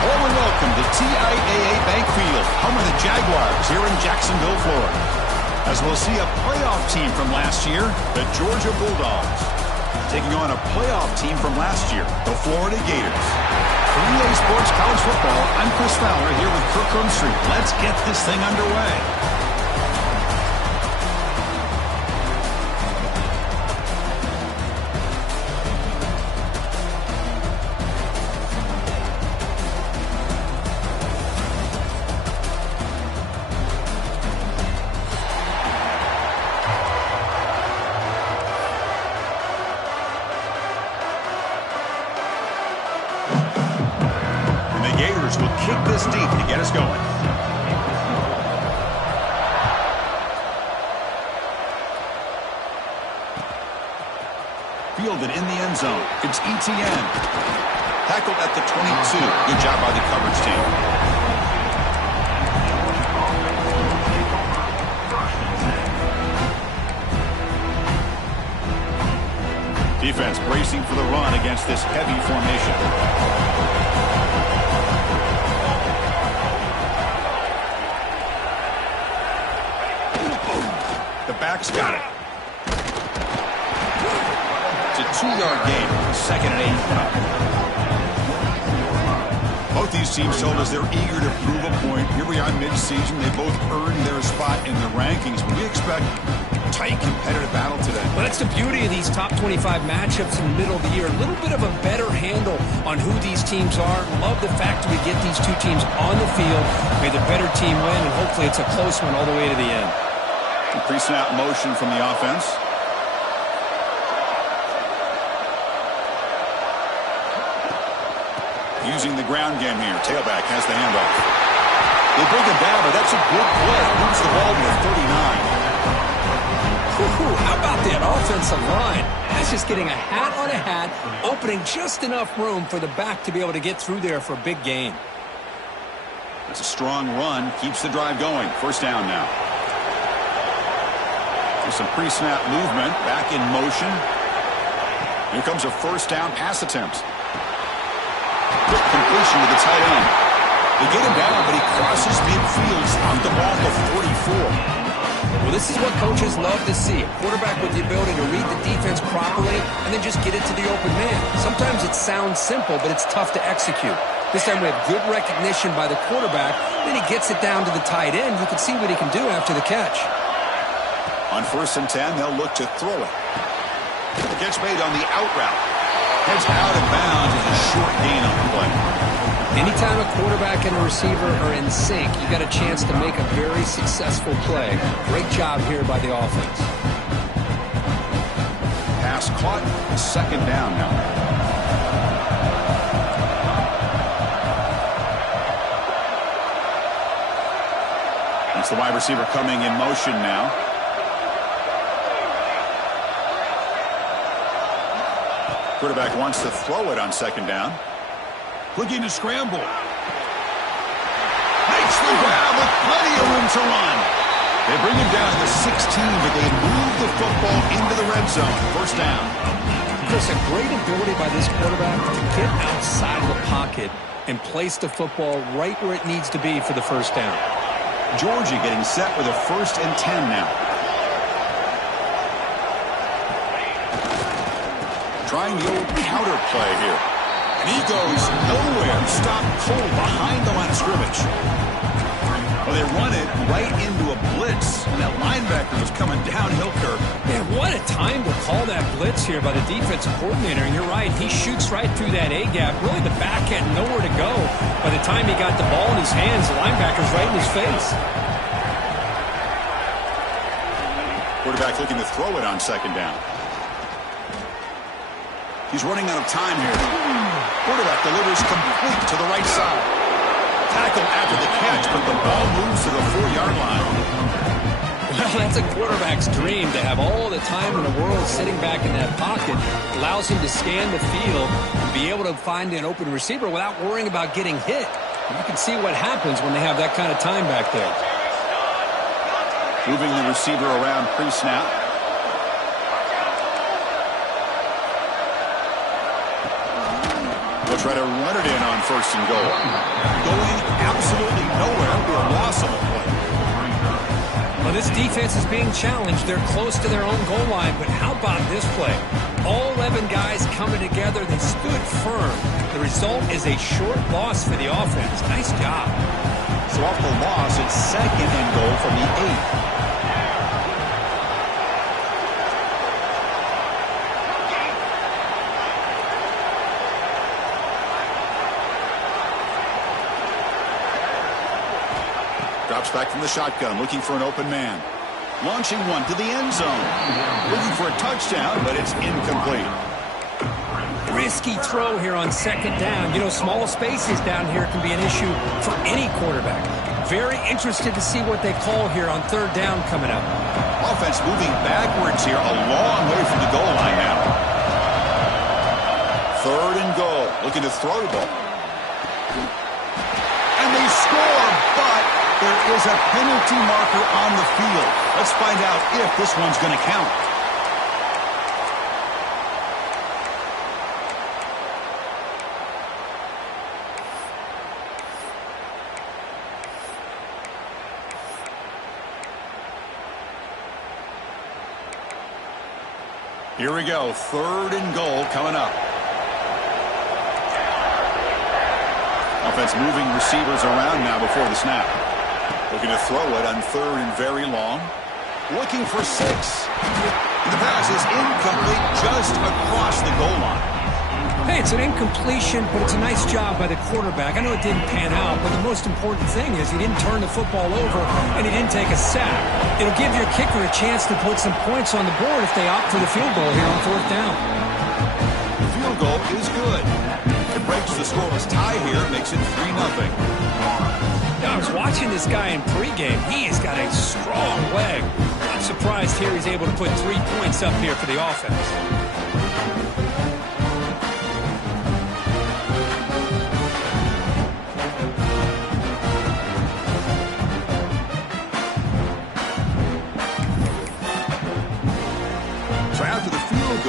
Hello and welcome to TIAA Bank Field, home of the Jaguars here in Jacksonville, Florida. As we'll see a playoff team from last year, the Georgia Bulldogs, taking on a playoff team from last year, the Florida Gators. For EA Sports College Football, I'm Chris Fowler here with Kirk Street. Let's get this thing underway. Will kick this deep to get us going. Fielded in the end zone. It's ETN. Tackled at the 22. Good job by the coverage team. Defense bracing for the run against this heavy formation. The back's got it. It's a 2-yard gain. 2nd and 8. Both these teams told us they're eager to prove a point. Here we are mid-season. They both earned their spot in the rankings. We expect a tight, competitive battle today. Well, that's the beauty of these top 25 matchups in the middle of the year. A little bit of a better handle on who these teams are. Love the fact that we get these two teams on the field. May the better team win, and hopefully it's a close one all the way to the end. Pre-snap motion from the offense. Using the ground game here. Tailback has the handoff. They bring him down, but that's a good play. Moves the ball to the 39. How about that offensive line? That's just getting a hat on a hat, opening just enough room for the back to be able to get through there for a big gain. That's a strong run. Keeps the drive going. First down now. Some pre-snap movement, back in motion. Here comes a first down pass attempt. Quick completion to the tight end. They get him down, but he crosses midfield, stopped the ball to 44. Well, this is what coaches love to see. A quarterback with the ability to read the defense properly and then just get it to the open man. Sometimes it sounds simple, but it's tough to execute. This time we have good recognition by the quarterback. Then he gets it down to the tight end. You can see what he can do after the catch. On 1st and 10, they'll look to throw it. The catch made on the out route. Heads out of bounds as a short gain on the play. Anytime a quarterback and a receiver are in sync, you got a chance to make a very successful play. Great job here by the offense. Pass caught. 2nd down now. That's the wide receiver coming in motion now. Quarterback wants to throw it on 2nd down. Looking to scramble. Makes the grab with plenty of room to run. They bring him down to the 16, but they move the football into the red zone. First down. Chris, a great ability by this quarterback to get outside of the pocket and place the football right where it needs to be for the first down. Georgia getting set with a 1st and 10 now. Trying the old counter play here. And he goes nowhere. Stopped cold behind the line of scrimmage. Well, they run it right into a blitz. And that linebacker was coming downhill, Kirk. Man, what a time to call that blitz here by the defensive coordinator. And you're right, he shoots right through that A-gap. Really, the back had nowhere to go. By the time he got the ball in his hands, the linebacker's right in his face. Quarterback looking to throw it on 2nd down. He's running out of time here. Quarterback delivers complete to the right side. Tackle after the catch, but the ball moves to the 4-yard line. Well, that's a quarterback's dream to have all the time in the world sitting back in that pocket. Allows him to scan the field and be able to find an open receiver without worrying about getting hit. And you can see what happens when they have that kind of time back there. Moving the receiver around pre-snap. They'll try to run it in on 1st and goal. Going absolutely nowhere for a loss on the play. Well, this defense is being challenged. They're close to their own goal line, but how about this play? All 11 guys coming together. They stood firm. The result is a short loss for the offense. Nice job. So off the loss, it's 2nd and goal from the 8. Drops back from the shotgun, looking for an open man. Launching one to the end zone. Looking for a touchdown, but it's incomplete. Risky throw here on 2nd down. You know, small spaces down here can be an issue for any quarterback. Very interested to see what they call here on 3rd down coming up. Offense moving backwards here, a long way from the goal line now. 3rd and goal, looking to throw the ball. And they score, but there is a penalty marker on the field. Let's find out if this one's going to count. Here we go, 3rd and goal coming up. Offense moving receivers around now before the snap. Looking to throw it on 3rd and very long. Looking for 6. The pass is incomplete just across the goal line. Hey, it's an incompletion, but it's a nice job by the quarterback. I know it didn't pan out, but the most important thing is he didn't turn the football over and he didn't take a sack. It'll give your kicker a chance to put some points on the board if they opt for the field goal here on 4th down. The field goal is good. It breaks the scoreless tie here, makes it 3-0. Now, I was watching this guy in pregame. He has got a strong leg. I'm surprised here he's able to put 3 points up here for the offense.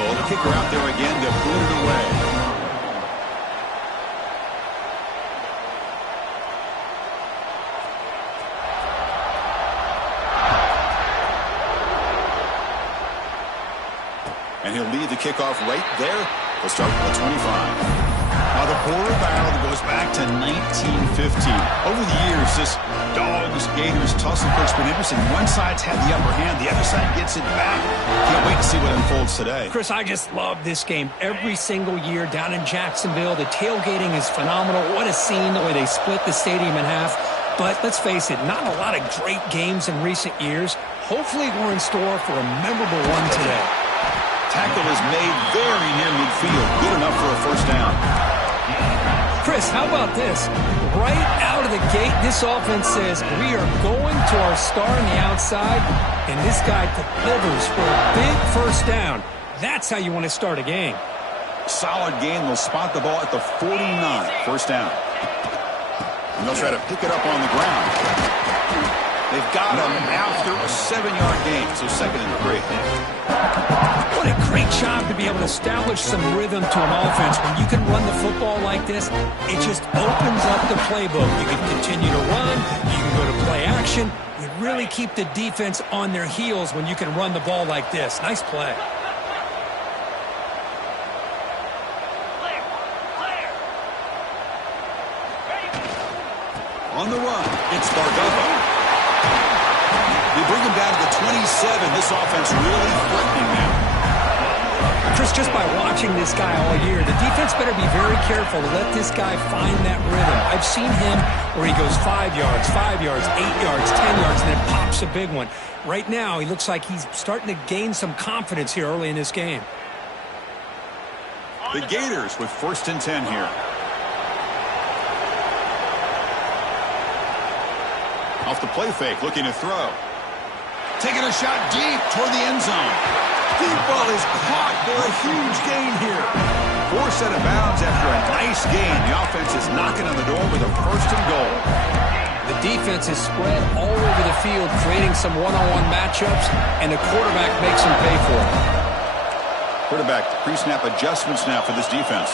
The kicker out there again to boot it away. And he'll lead the kickoff right there. We'll start with the 25. Now the border battle goes back to 1915. Over the years, this Dogs, Gators tussle has been interesting. One side's had the upper hand, the other side gets it back. Can't wait to see what unfolds today. Chris, I just love this game every single year down in Jacksonville. The tailgating is phenomenal. What a scene, the way they split the stadium in half. But let's face it, not a lot of great games in recent years. Hopefully we're in store for a memorable one today. Tackle is made very near midfield. Good enough for a 1st down. Chris, how about this? Right out of the gate, this offense says we are going to our star on the outside, and this guy delivers for a big 1st down. That's how you want to start a game. Solid game. They'll spot the ball at the 49. 1st down. And they'll try to pick it up on the ground. They've got him after a 7-yard gain, so 2nd and 3. What a great job to be able to establish some rhythm to an offense. When you can run the football like this, it just opens up the playbook. You can continue to run. You can go to play action. You really keep the defense on their heels when you can run the ball like this. Nice play. On the run, it's Bargova. They bring him down to the 27. This offense really threatening now. Chris, just by watching this guy all year, the defense better be very careful to let this guy find that rhythm. I've seen him where he goes 5 yards, 8 yards, 10 yards, and then pops a big one. Right now, he looks like he's starting to gain some confidence here early in this game. The Gators with 1st and 10 here. Off the play fake, looking to throw. Taking a shot deep toward the end zone. Deep ball is caught for a huge gain here. 4 set of bounds after a nice gain. The offense is knocking on the door with a 1st and goal. The defense is spread all over the field, creating some one-on-one matchups, and the quarterback makes them pay for it. Quarterback pre-snap adjustments now for this defense.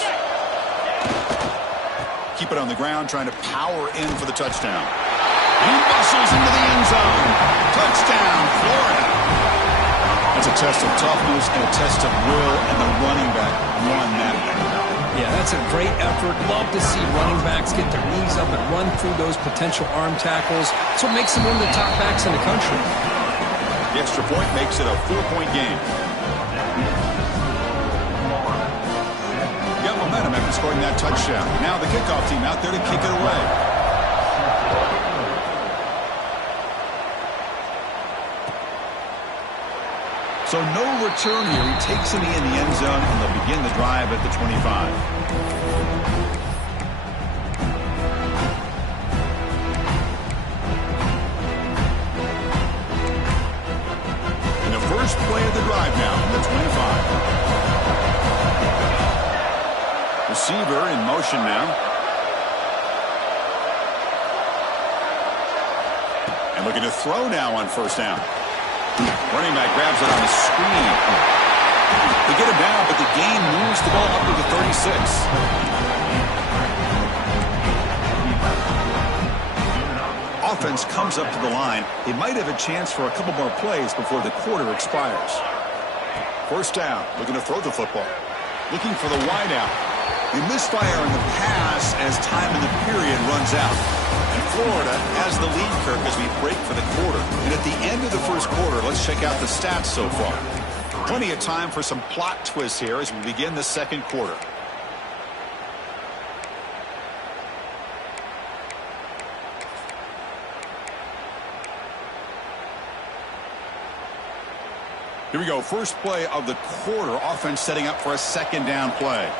Keep it on the ground, trying to power in for the touchdown. He bustles into the end zone. Touchdown, Florida. That's a test of toughness and a test of will, and the running back won that battle. Yeah, that's a great effort. Love to see running backs get their knees up and run through those potential arm tackles. That's what makes them one of the top backs in the country. The extra point makes it a 4-point game. Got momentum after scoring that touchdown. Now the kickoff team out there to kick it away. So no return here. He takes it in the end zone, and they'll begin the drive at the 25. And the first play of the drive now from the 25. Receiver in motion now. And looking to throw now on first down. Running back grabs it on the screen. They get him down, but the gain moves the ball up to the 36. Offense comes up to the line. They might have a chance for a couple more plays before the quarter expires. First down, looking to throw the football. Looking for the wideout. They misfire in the pass as time in the period runs out. And Florida has the lead, Kirk, as we break for the quarter. And at the end of the first quarter, let's check out the stats so far. Plenty of time for some plot twists here as we begin the second quarter. Here we go. First play of the quarter. Offense setting up for a second down play.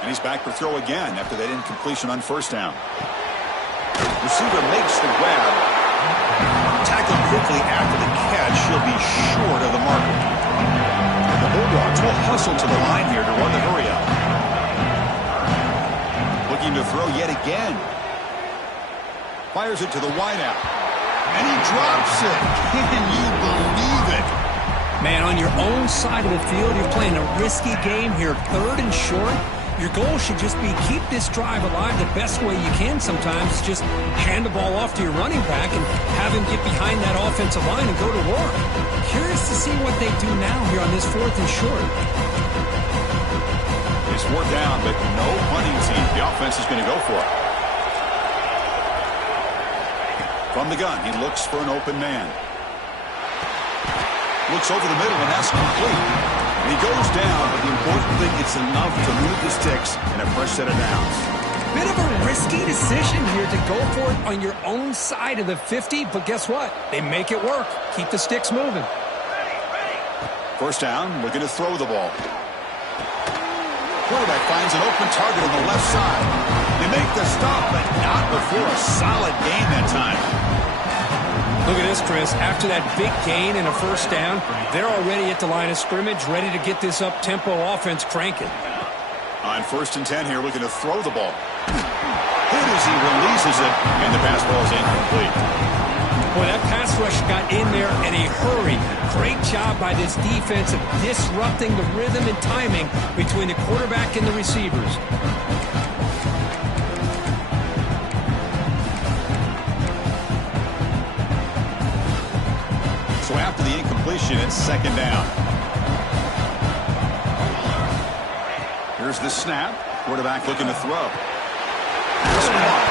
And he's back for throw again after that incompletion on first down. Receiver makes the grab. Tackled quickly after the catch. He'll be short of the marker. The Bulldogs will hustle to the line here to run the hurry up. Looking to throw yet again. Fires it to the wideout. And he drops it. Can you believe it? Man, on your own side of the field, you're playing a risky game here. Third and short. Your goal should just be keep this drive alive the best way you can sometimes. Just hand the ball off to your running back and have him get behind that offensive line and go to work. Curious to see what they do now here on this fourth and short. It's fourth down, but no punting team. The offense is going to go for it. From the gun, he looks for an open man. Looks over the middle, and that's complete. And he goes down, but the important thing, it's enough to move the sticks and a fresh set of downs. Bit of a risky decision here to go for it on your own side of the 50, but guess what? They make it work. Keep the sticks moving. First down, looking to throw the ball. Quarterback finds an open target on the left side. They make the stop, but not before a solid gain that time. Look at this, Chris. After that big gain and a first down, they're already at the line of scrimmage, ready to get this up-tempo offense cranking. On first and 10 here, looking to throw the ball. Hit as he releases it, and the pass ball is incomplete. Boy, that pass rush got in there in a hurry. Great job by this defense of disrupting the rhythm and timing between the quarterback and the receivers. So after the incompletion, it's second down. Here's the snap. Quarterback looking to throw. Pass caught.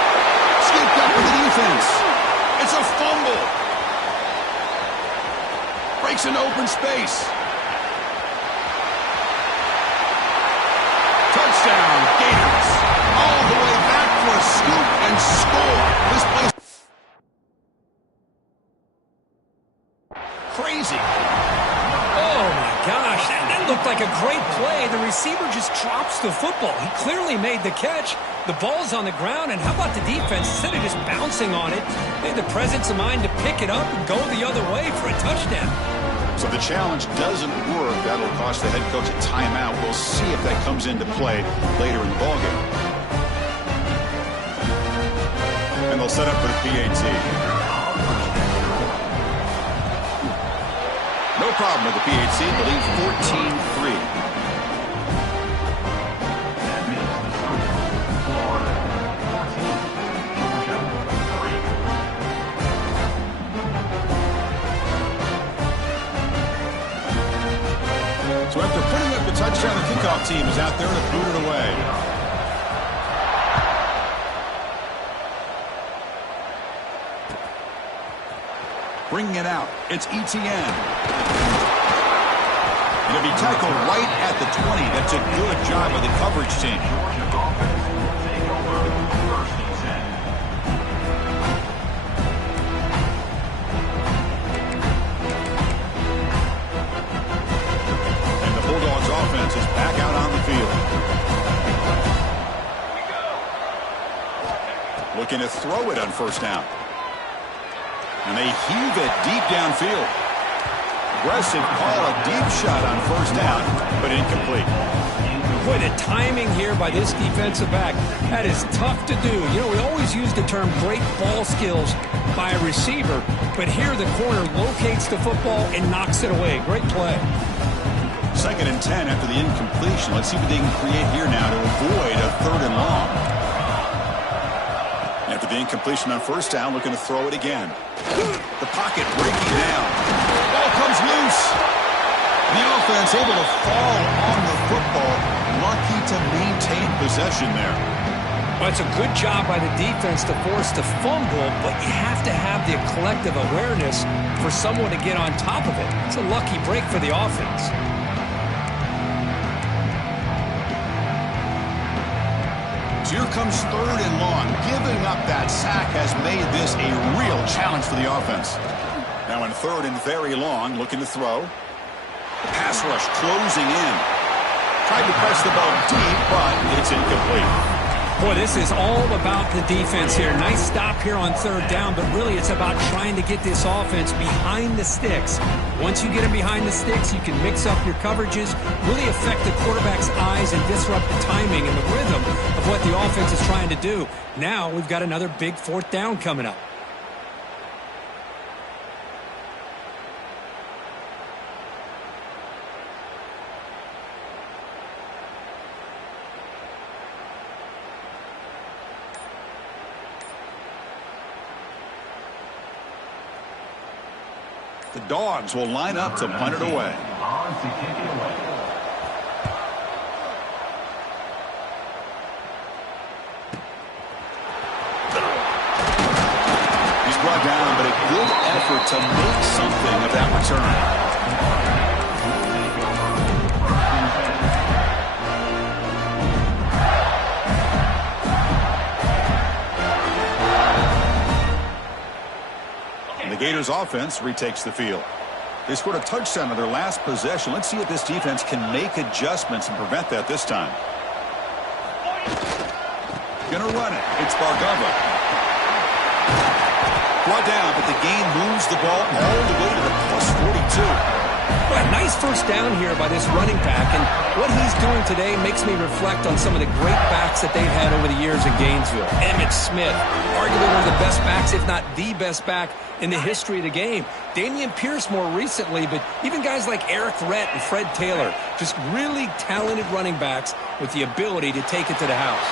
Scooped up with the defense. It's a fumble. Breaks into open space. Touchdown, Gators. All the way back for a scoop and score. This place crazy. Oh, my gosh. That looked like a great play. The receiver just drops the football. He clearly made the catch. The ball's on the ground, and how about the defense? Instead of just bouncing on it, they had the presence of mind to pick it up and go the other way for a touchdown. So the challenge doesn't work. That'll cost the head coach a timeout. We'll see if that comes into play later in the ballgame. And they'll set up for the PAT. No problem with the PAT. They lead 14-3. team is out there to boot it away. Bringing it out, it's Etienne. It'll be tackled right at the 20. That's a good job by the coverage team. And the Bulldogs offense is back out on the field. Looking to throw it on first down. And they heave it deep downfield. Aggressive call, a deep shot on first down, but incomplete. Boy, the timing here by this defensive back, that is tough to do. You know, we always use the term great ball skills by a receiver, but here the corner locates the football and knocks it away. Great play. 2nd and 10 after the incompletion. Let's see what they can create here now to avoid a 3rd and long. After the incompletion on first down, looking to throw it again. The pocket breaking down. Ball comes loose. The offense able to fall on the football. Lucky to maintain possession there. Well, it's a good job by the defense to force the fumble, but you have to have the collective awareness for someone to get on top of it. It's a lucky break for the offense. Here comes 3rd and long. Giving up that sack has made this a real challenge for the offense. Now in 3rd and very long, looking to throw. The pass rush closing in. Tried to press the ball deep, but it's incomplete. Boy, this is all about the defense here. Nice stop here on 3rd down, but really it's about trying to get this offense behind the sticks. Once you get them behind the sticks, you can mix up your coverages, really affect the quarterback's eyes and disrupt the timing and the rhythm of what the offense is trying to do. Now we've got another big 4th down coming up. The Dogs will line up to punt it away. He's brought down, but a good effort to make something of that return. The Gators offense retakes the field. They scored a touchdown on their last possession. Let's see if this defense can make adjustments and prevent that this time. Gonna run it. It's Bargava. Brought down, but the game moves the ball all the way to the +42. Well, nice first down here by this running back, and what he's doing today makes me reflect on some of the great backs that they've had over the years in Gainesville. Emmitt Smith, arguably one of the best backs, if not the best back in the history of the game. Dameon Pierce more recently, but even guys like Eric Rhett and Fred Taylor, just really talented running backs with the ability to take it to the house.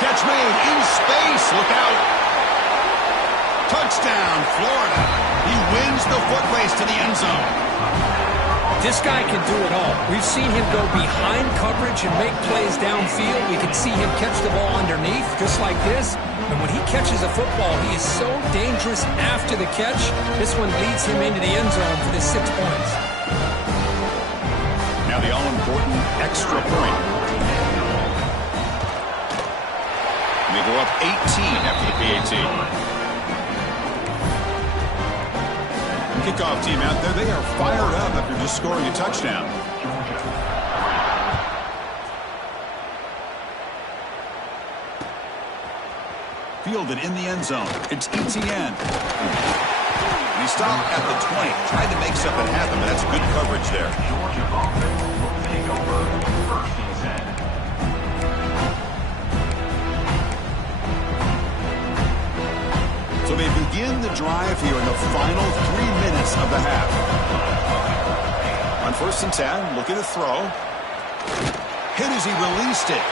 Catch made in space. Look out. Touchdown, Florida. He wins the foot race to the end zone. This guy can do it all. We've seen him go behind coverage and make plays downfield. We can see him catch the ball underneath, just like this. And when he catches a football, he is so dangerous after the catch. This one leads him into the end zone for the 6 points. Now the all-important extra point. And they go up 18 after the PAT. Kickoff team out there, they are fired up after just scoring a touchdown. Fielded in the end zone. It's Etienne. And he stopped at the 20. Tried to make something happen, but that's good coverage there. So they begin the drive here in the final 3 minutes of the half. On 1st and 10, looking to throw. Hit as he released it.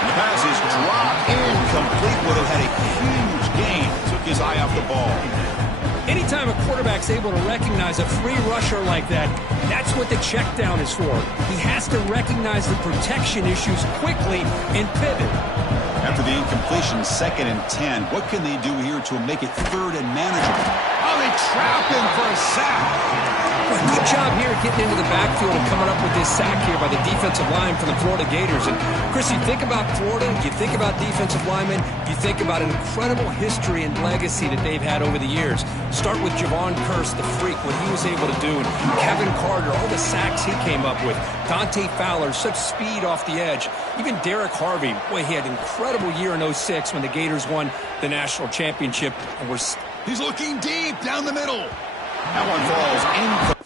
And the pass is dropped incomplete. Would have had a huge gain. Took his eye off the ball. Anytime a quarterback's able to recognize a free rusher like that, that's what the check down is for. He has to recognize the protection issues quickly and pivot. After the incompletion, 2nd and 10. What can they do here to make it 3rd and manageable? Oh, they trap him for a sack. Well, good job here getting into the backfield and coming up with this sack here by the defensive line from the Florida Gators. And, Chris, you think about Florida, you think about defensive linemen, you think about an incredible history and legacy that they've had over the years. Start with Javon Kearse, the freak, what he was able to do. And Kevin Carter, all the sacks he came up with. Dante Fowler, such speed off the edge. Even Derek Harvey, boy, he had an incredible year in 06 when the Gators won the national championship. And he's looking deep down the middle. That one falls in.